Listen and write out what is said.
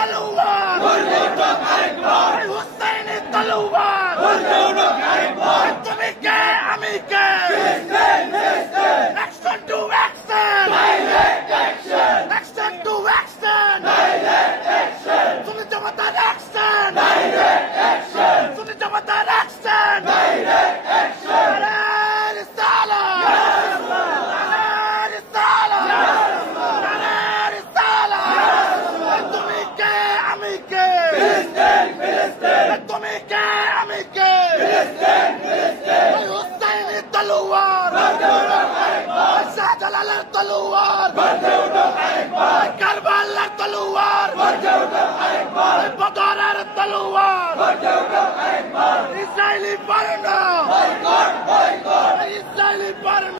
তলোয়ার হুসাইনি তলোয়ার তুমি কে আমি কে action to action action to action Sunni জামাতের অ্যাকশন সুন্নি জামাতের অ্যাকশন তুমি কে আমি কে হুসাইনি তলোয়ার শাহজালালের তলোয়ার কারবালার তলোয়ার বদরের তলোয়ার ইসরায়েলি বার্ন ইসরায়েলি বার্ন